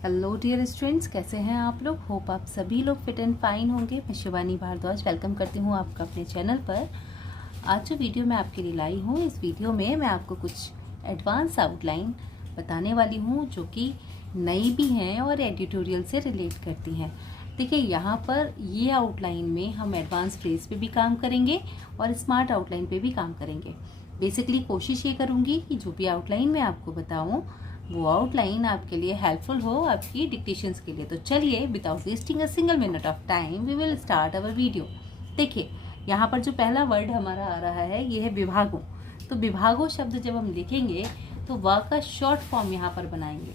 Hello dear students, कैसे हैं आप लोग। होप आप सभी लोग फिट एंड फाइन होंगे। मैं शिवानी भारद्वाज वेलकम करती हूँ आपका अपने चैनल पर। आज जो वीडियो मैं आपके लिए लाई हूँ, इस वीडियो में मैं आपको कुछ एडवांस आउटलाइन बताने वाली हूँ जो कि नई भी हैं और एडिटोरियल से रिलेट करती हैं। देखिए, यहाँ पर ये आउटलाइन में हम एडवांस फ्रेज पे भी काम करेंगे और स्मार्ट आउटलाइन पे भी काम करेंगे। बेसिकली कोशिश ये करूँगी कि जो भी आउटलाइन मैं आपको बताऊँ वो आउटलाइन आपके लिए हेल्पफुल हो आपकी डिक्टेशंस के लिए। तो चलिए, without wasting a single minute of time we will start our video. देखिए, यहाँ पर जो पहला वर्ड हमारा आ रहा है ये है विभागों। तो विभागों शब्द जब हम लिखेंगे तो व का शॉर्ट फॉर्म यहाँ पर बनाएंगे।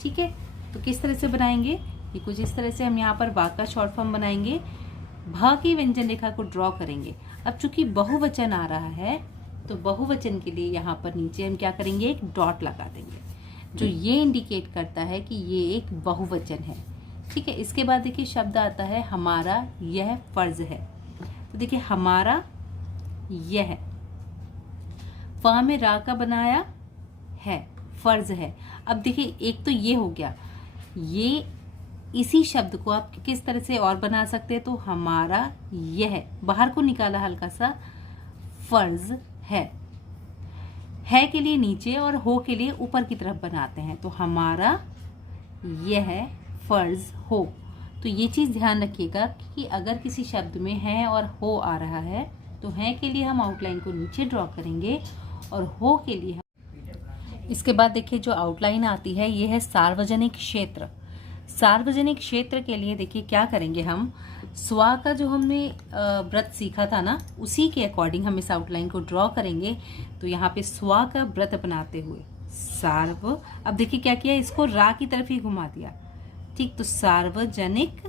ठीक है, तो किस तरह से बनाएंगे, ये कुछ इस तरह से हम यहाँ पर व का शॉर्ट फॉर्म बनाएंगे। भ की व्यंजन रेखा को ड्रॉ करेंगे। अब चूंकि बहुवचन आ रहा है तो बहुवचन के लिए यहाँ पर नीचे हम क्या करेंगे, एक डॉट लगा देंगे जो ये इंडिकेट करता है कि ये एक बहुवचन है। ठीक है, इसके बाद देखिए शब्द आता है हमारा यह फर्ज है। तो देखिए हमारा यह, फ में रा का बनाया है, फर्ज है। अब देखिए एक तो ये हो गया, ये इसी शब्द को आप किस तरह से और बना सकते हैं, तो हमारा यह बाहर को निकाला हल्का सा, फर्ज है के लिए नीचे और हो के लिए ऊपर की तरफ बनाते हैं। तो हमारा यह फर्ज हो। तो ये चीज़ ध्यान रखिएगा कि अगर किसी शब्द में है और हो आ रहा है तो है के लिए हम आउटलाइन को नीचे ड्रॉ करेंगे और हो के लिए हम। इसके बाद देखिए जो आउटलाइन आती है ये है सार्वजनिक क्षेत्र। सार्वजनिक क्षेत्र के लिए देखिए क्या करेंगे, हम स्वा का जो हमने व्रत सीखा था ना, उसी के अकॉर्डिंग हम इस आउटलाइन को ड्रॉ करेंगे। तो यहाँ पे स्वा का व्रत बनाते हुए सार्व, अब देखिए क्या किया, इसको रा की तरफ ही घुमा दिया। ठीक, तो सार्वजनिक,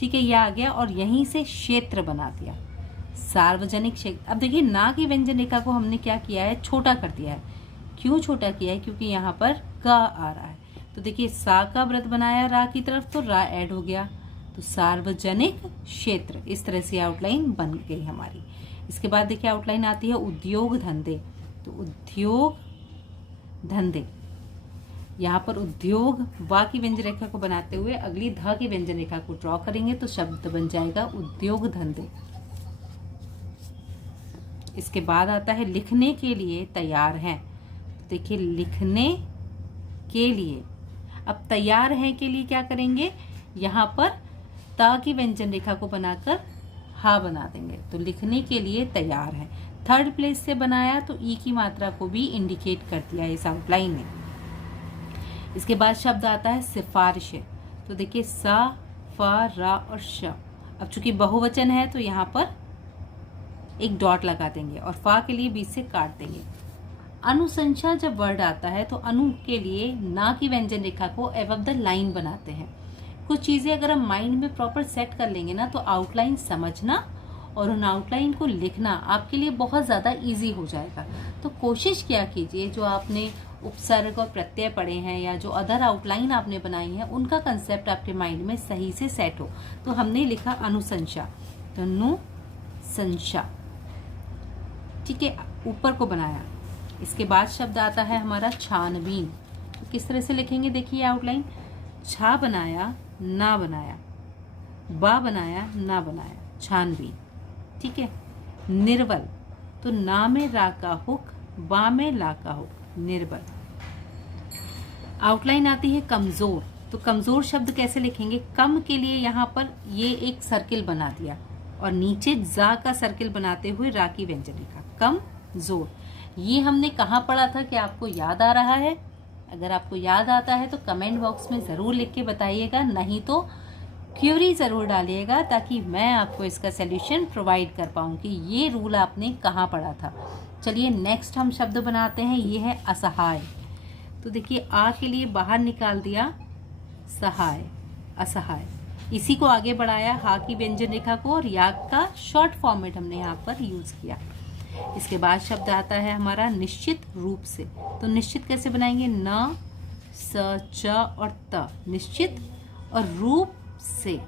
ठीक है, यह आ गया और यहीं से क्षेत्र बना दिया, सार्वजनिक क्षेत्र। अब देखिए ना की व्यंजन रेखा को हमने क्या किया है, छोटा कर दिया है। क्यों छोटा किया है, क्योंकि यहाँ पर क आ रहा है। तो देखिए सा का व्रत बनाया रा की तरफ तो रा ऐड हो गया, तो सार्वजनिक क्षेत्र। इस तरह से आउटलाइन बन गई हमारी। इसके बाद देखिए आउटलाइन आती है उद्योग धंधे। तो उद्योग धंधे, यहाँ पर उद्योग वा की व्यंजन रेखा को बनाते हुए अगली ध की व्यंजन रेखा को ड्रॉ करेंगे तो शब्द बन जाएगा उद्योग धंधे। इसके बाद आता है लिखने के लिए तैयार हैं। देखिए लिखने के लिए, अब तैयार है के लिए क्या करेंगे, यहाँ पर ता की व्यंजन रेखा को बनाकर हा बना देंगे। तो लिखने के लिए तैयार है, थर्ड प्लेस से बनाया तो ई की मात्रा को भी इंडिकेट कर दिया इस आउटलाइन में। इसके बाद शब्द आता है सिफारिश। तो देखिए सा, फा, रा और श। अब चूंकि बहुवचन है तो यहाँ पर एक डॉट लगा देंगे और फा के लिए बीच से काट देंगे। अनुशंसा जब वर्ड आता है तो अनु के लिए ना की व्यंजन रेखा को एबव द लाइन बनाते हैं। कुछ चीज़ें अगर हम माइंड में प्रॉपर सेट कर लेंगे ना तो आउटलाइन समझना और उन आउटलाइन को लिखना आपके लिए बहुत ज़्यादा इजी हो जाएगा। तो कोशिश क्या कीजिए, जो आपने उपसर्ग और प्रत्यय पढ़े हैं या जो अदर आउटलाइन आपने बनाई है उनका कंसेप्ट आपके माइंड में सही से सेट हो। तो हमने लिखा अनुशंसा, तो अनुशंसा, ठीक है, ऊपर को बनाया। इसके बाद शब्द आता है हमारा छानबीन। तो किस तरह से लिखेंगे, देखिए आउटलाइन, छा बनाया ना बनाया, बा बनाया ना बनाया, छानबीन। ठीक है, निर्बल, तो ना में रा का हुक, बा में ला का हुक, निर्बल। आउटलाइन आती है कमजोर। तो कमजोर शब्द कैसे लिखेंगे, कम के लिए यहाँ पर ये एक सर्किल बना दिया और नीचे जा का सर्किल बनाते हुए रा की व्यंजन रेखा, कमजोर। ये हमने कहाँ पढ़ा था, कि आपको याद आ रहा है? अगर आपको याद आता है तो कमेंट बॉक्स में ज़रूर लिख के बताइएगा, नहीं तो क्यूरी ज़रूर डालिएगा ताकि मैं आपको इसका सलूशन प्रोवाइड कर पाऊँ कि ये रूल आपने कहाँ पढ़ा था। चलिए नेक्स्ट हम शब्द बनाते हैं, ये है असहाय। तो देखिए आ के लिए बाहर निकाल दिया सहाय, असहाय। इसी को आगे बढ़ाया हा की व्यंजन रेखा को और या का शॉर्ट फॉर्मेट हमने यहाँ पर यूज़ किया। इसके बाद शब्द आता है हमारा निश्चित रूप से। तो निश्चित कैसे बनाएंगे, न, स, च और त, निश्चित। और रूप से,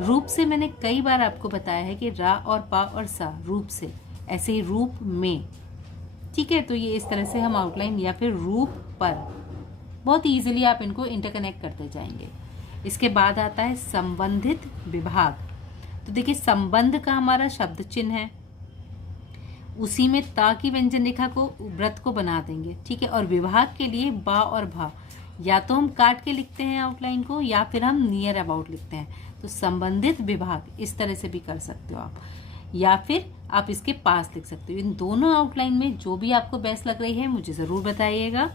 रूप से मैंने कई बार आपको बताया है कि रा और पा और सा, रूप से, ऐसे ही रूप में। ठीक है, तो ये इस तरह से हम आउटलाइन या फिर रूप पर बहुत ईजिली आप इनको इंटरकनेक्ट करते जाएंगे। इसके बाद आता है संबंधित विभाग। तो देखिए संबंध का हमारा शब्द चिन्ह है, उसी में ता की व्यंजन रेखा को व्रत को बना देंगे, ठीक है। और विभाग के लिए बा और भा या तो हम काट के लिखते हैं आउटलाइन को या फिर हम नियर अबाउट लिखते हैं। तो संबंधित विभाग इस तरह से भी कर सकते हो आप, या फिर आप इसके पास लिख सकते हो। इन दोनों आउटलाइन में जो भी आपको बेस्ट लग रही है मुझे ज़रूर बताइएगा।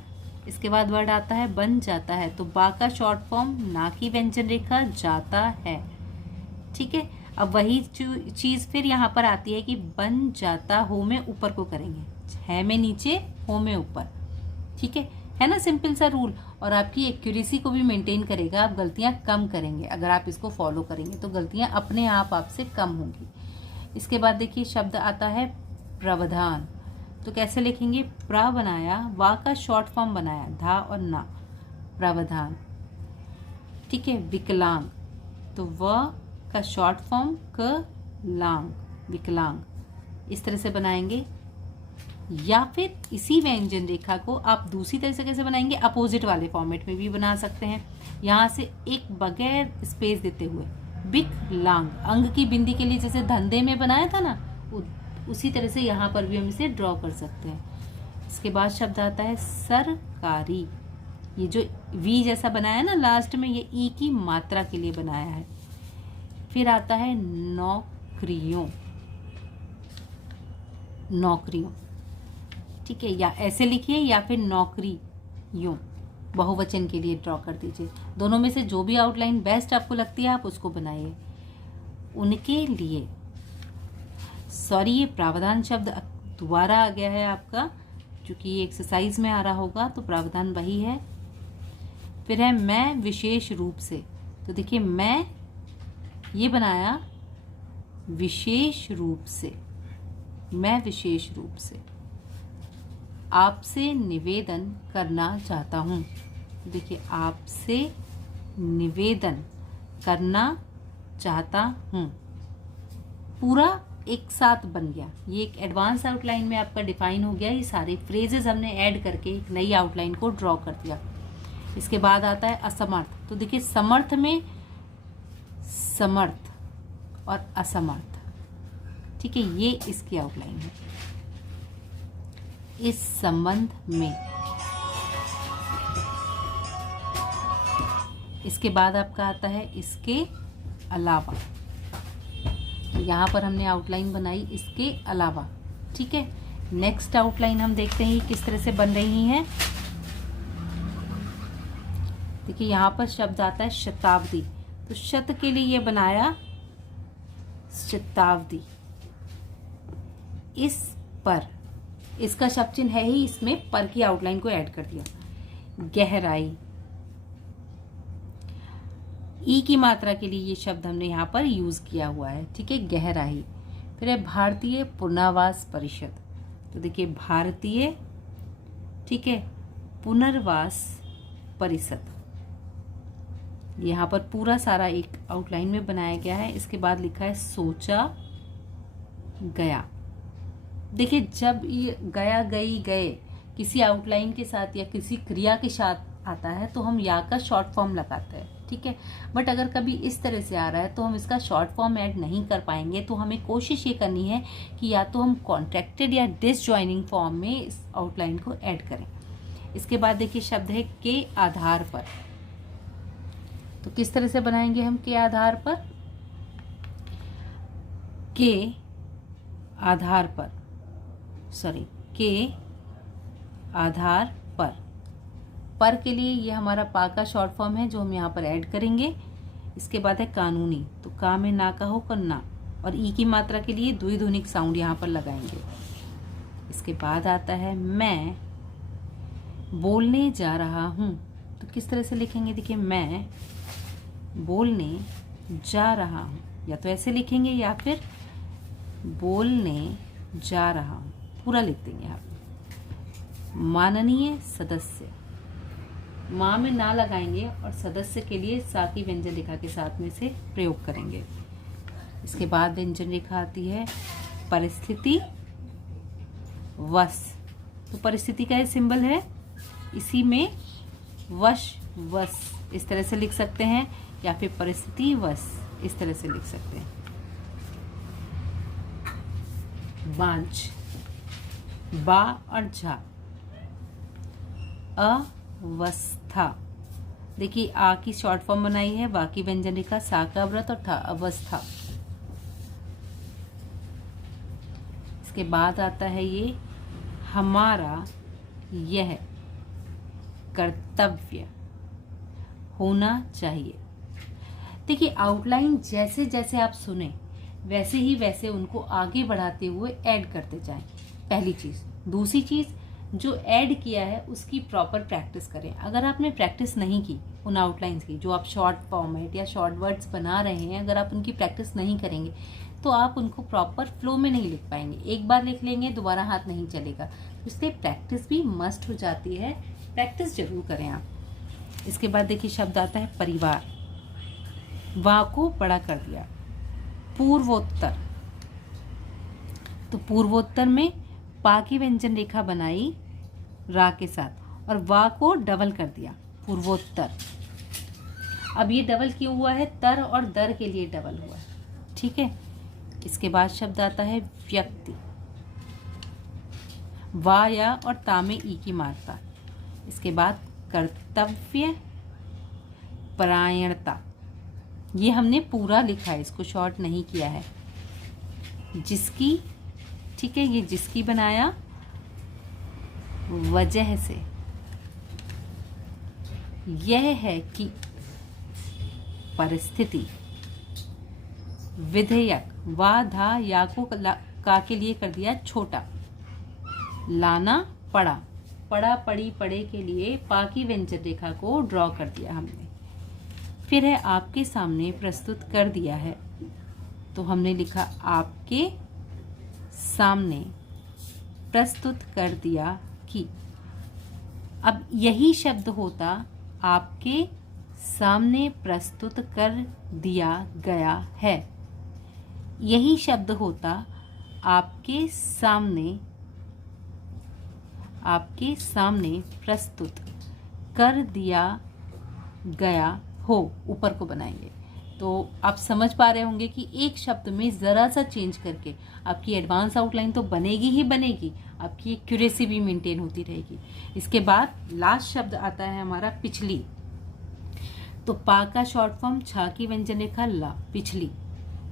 इसके बाद वर्ड आता है बन जाता है। तो बा का शॉर्ट फॉर्म ना की व्यंजन रेखा जाता है, ठीक है। अब वही चीज़ फिर यहाँ पर आती है कि बन जाता हो में ऊपर को करेंगे, है में नीचे, हो में ऊपर, ठीक है ना। सिंपल सा रूल, और आपकी एक्यूरेसी को भी मेंटेन करेगा। आप गलतियाँ कम करेंगे अगर आप इसको फॉलो करेंगे, तो गलतियाँ अपने आप आपसे कम होंगी। इसके बाद देखिए शब्द आता है प्रावधान। तो कैसे लिखेंगे, प्रा बनाया, वा का शॉर्ट फॉर्म बनाया, धा और ना, प्रावधान, ठीक है। विकलांग, तो व का शॉर्ट फॉर्म क लांग, विकलांग, इस तरह से बनाएंगे। या फिर इसी व्यंजन रेखा को आप दूसरी तरह से कैसे बनाएंगे, अपोजिट वाले फॉर्मेट में भी बना सकते हैं। यहाँ से एक बगैर स्पेस देते हुए, विकलांग, अंग की बिंदी के लिए जैसे धंधे में बनाया था ना, उसी तरह से यहाँ पर भी हम इसे ड्रॉ कर सकते हैं। इसके बाद शब्द आता है सरकारी। ये जो वी जैसा बनाया ना लास्ट में, ये ई की मात्रा के लिए बनाया है। फिर आता है नौकरियों, नौकरियों, ठीक है। या ऐसे लिखिए या फिर नौकरियों, बहुवचन के लिए ड्रॉ कर दीजिए। दोनों में से जो भी आउटलाइन बेस्ट आपको लगती है आप उसको बनाइए। उनके लिए, सॉरी ये प्रावधान शब्द दोबारा आ गया है आपका, क्योंकि ये एक्सरसाइज में आ रहा होगा, तो प्रावधान वही है। फिर है मैं विशेष रूप से। तो देखिए मैं ये बनाया विशेष रूप से, मैं विशेष रूप से आपसे निवेदन करना चाहता हूँ। देखिए आपसे निवेदन करना चाहता हूँ, पूरा एक साथ बन गया। ये एक एडवांस आउटलाइन में आपका डिफाइन हो गया। ये सारे फ्रेजेस हमने ऐड करके एक नई आउटलाइन को ड्रॉ कर दिया। इसके बाद आता है असमर्थ। तो देखिए समर्थ में समर्थ और असमर्थ, ठीक है, ये इसकी आउटलाइन है। इस संबंध में, इसके बाद आपका आता है इसके अलावा। तो यहाँ पर हमने आउटलाइन बनाई इसके अलावा, ठीक है। नेक्स्ट आउटलाइन हम देखते हैं किस तरह से बन रही हैं। देखिए यहाँ पर शब्द आता है शताब्दी। तो शत के लिए ये बनाया शताब्दी। इस पर, इसका शब्द चिन्ह है ही, इसमें पर की आउटलाइन को ऐड कर दिया। गहराई, ई की मात्रा के लिए ये शब्द हमने यहाँ पर यूज किया हुआ है, ठीक है, गहराई। फिर है भारतीय पुनर्वास परिषद। तो देखिए भारतीय, ठीक है, पुनर्वास परिषद, यहाँ पर पूरा सारा एक आउटलाइन में बनाया गया है। इसके बाद लिखा है सोचा गया। देखिए जब ये गया, गई, गए किसी आउटलाइन के साथ या किसी क्रिया के साथ आता है तो हम या का शॉर्ट फॉर्म लगाते हैं, ठीक है। बट अगर कभी इस तरह से आ रहा है तो हम इसका शॉर्ट फॉर्म ऐड नहीं कर पाएंगे। तो हमें कोशिश ये करनी है कि या तो हम कॉन्ट्रैक्टेड या डिसजॉइनिंग फॉर्म में इस आउटलाइन को ऐड करें। इसके बाद देखिए शब्द है के आधार पर। तो किस तरह से बनाएंगे हम के आधार पर, के आधार पर, सॉरी, के आधार पर के लिए ये हमारा पा का शॉर्ट फॉर्म है जो हम यहाँ पर ऐड करेंगे। इसके बाद है कानूनी। तो का में ना का हो कर ना, और ई की मात्रा के लिए द्विध्वनिक साउंड यहाँ पर लगाएंगे। इसके बाद आता है मैं बोलने जा रहा हूँ। तो किस तरह से लिखेंगे, देखिए मैं बोलने जा रहा हूँ, या तो ऐसे लिखेंगे या फिर बोलने जा रहा हूँ, पूरा लिख देंगे यहाँ पे। माननीय सदस्य, माँ में ना लगाएंगे और सदस्य के लिए सा की व्यंजन रेखा के साथ में से प्रयोग करेंगे। इसके बाद व्यंजन रेखा आती है परिस्थिति वश। तो परिस्थिति का ये सिंबल है, इसी में वश वश इस तरह से लिख सकते हैं, या फिर परिस्थिति वश इस तरह से लिख सकते हैं। बांझ, बा और झा। अवस्था, देखिए आ की शॉर्ट फॉर्म बनाई है, बा की व्यंजन रेखा, सा का व्रत और था अवस्था। इसके बाद आता है ये हमारा यह कर्तव्य होना चाहिए। देखिए आउटलाइन जैसे जैसे आप सुने वैसे ही वैसे उनको आगे बढ़ाते हुए ऐड करते जाएं, पहली चीज़। दूसरी चीज़, जो ऐड किया है उसकी प्रॉपर प्रैक्टिस करें। अगर आपने प्रैक्टिस नहीं की उन आउटलाइंस की, जो आप शॉर्ट फॉर्मेट या शॉर्ट वर्ड्स बना रहे हैं, अगर आप उनकी प्रैक्टिस नहीं करेंगे तो आप उनको प्रॉपर फ्लो में नहीं लिख पाएंगे। एक बार लिख लेंगे, दोबारा हाथ नहीं चलेगा। इसलिए प्रैक्टिस भी मस्ट हो जाती है, प्रैक्टिस जरूर करें आप। इसके बाद देखिए शब्द आता है परिवार, वा को बड़ा कर दिया। पूर्वोत्तर, तो पूर्वोत्तर में पा की व्यंजन रेखा बनाई रा के साथ और वा को डबल कर दिया, पूर्वोत्तर। अब ये डबल क्यों हुआ है? तर और दर के लिए डबल हुआ है, ठीक है। इसके बाद शब्द आता है व्यक्ति, वा या और ता में ई की मात्रा। इसके बाद कर्तव्य, परायणता, ये हमने पूरा लिखा है, इसको शॉर्ट नहीं किया है। जिसकी, ठीक है, ये जिसकी बनाया वजह से, यह है कि परिस्थिति, विधेयक, वा धा या को का के लिए कर दिया छोटा। लाना पड़ा, पड़ा पड़ी पड़े के लिए पा की व्यंजन रेखा को ड्रॉ कर दिया हमने। फिर है आपके सामने प्रस्तुत कर दिया है, तो हमने लिखा आपके सामने प्रस्तुत कर दिया कि। अब यही शब्द होता आपके सामने प्रस्तुत कर दिया गया है, यही शब्द होता आपके सामने प्रस्तुत कर दिया गया हो, ऊपर को बनाएंगे। तो आप समझ पा रहे होंगे कि एक शब्द में ज़रा सा चेंज करके आपकी एडवांस आउटलाइन तो बनेगी ही बनेगी, आपकी एक्यूरेसी भी मेंटेन होती रहेगी। इसके बाद लास्ट शब्द आता है हमारा पिछली, तो पा का शॉर्ट फॉर्म, छा की व्यंजन रेखा, ला, पिछली।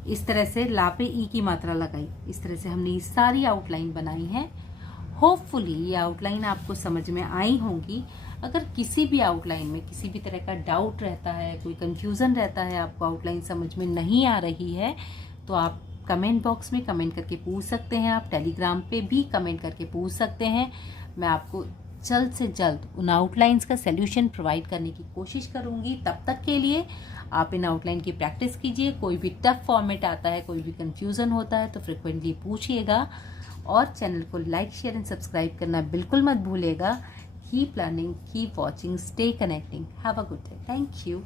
इस तरह से ला पे ई की मात्रा लगाई। इस तरह से हमने ये सारी आउटलाइन बनाई है। होपफुली ये आउटलाइन आपको समझ में आई होंगी। अगर किसी भी आउटलाइन में किसी भी तरह का डाउट रहता है, कोई कंफ्यूजन रहता है, आपको आउटलाइन समझ में नहीं आ रही है, तो आप कमेंट बॉक्स में कमेंट करके पूछ सकते हैं। आप टेलीग्राम पे भी कमेंट करके पूछ सकते हैं। मैं आपको जल्द से जल्द उन आउटलाइंस का सल्यूशन प्रोवाइड करने की कोशिश करूंगी। तब तक के लिए आप इन आउटलाइन की प्रैक्टिस कीजिए। कोई भी टफ फॉर्मेट आता है, कोई भी कंफ्यूजन होता है तो फ्रिक्वेंटली पूछिएगा, और चैनल को लाइक, शेयर एंड सब्सक्राइब करना बिल्कुल मत भूलिएगा। Keep learning, keep watching, stay connecting. Have a good day. Thank you.